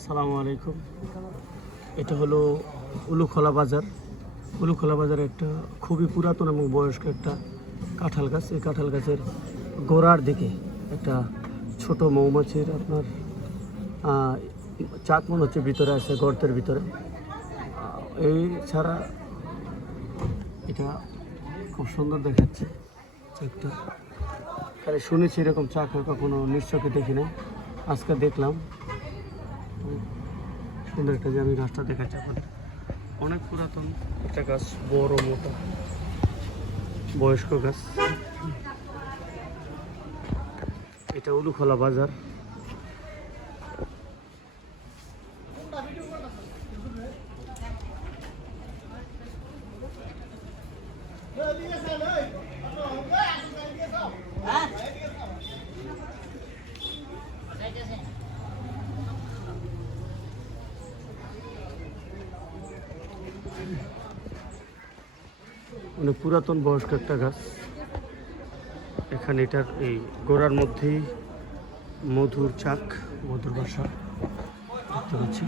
আসসালামু আলাইকুম। এটা হলো উলুখলা বাজার। উলুখলা বাজারে একটা খুবই পুরাতন এবং বয়স্ক একটা কাঁঠাল গাছ। এই কাঁঠাল গাছের গোড়ার দিকে একটা ছোট মৌমাছির আপনার চাক মনে হচ্ছে ভিতরে আছে, গর্তের ভিতরে। এই ছাড়া এটা খুব সুন্দর দেখাচ্ছে চাকটা। খালি শুনেছি এরকম চাক কখনো নিশ্চয়কে দেখি না, আজকে দেখলাম। সুন্দর একটা যে আমি গাছটা দেখাচ্ছি আপনাদের, অনেক পুরাতন একটা গাছ, বড় মোটা বয়স্ক গাছ। এটা উলুখলা বাজার। অনেক পুরাতন বয়স্ক একটা গাছ। এখানে এটার এই গোড়ার মধ্যেই মধুর চাক, মধুর বাসা দেখতে পাচ্ছি।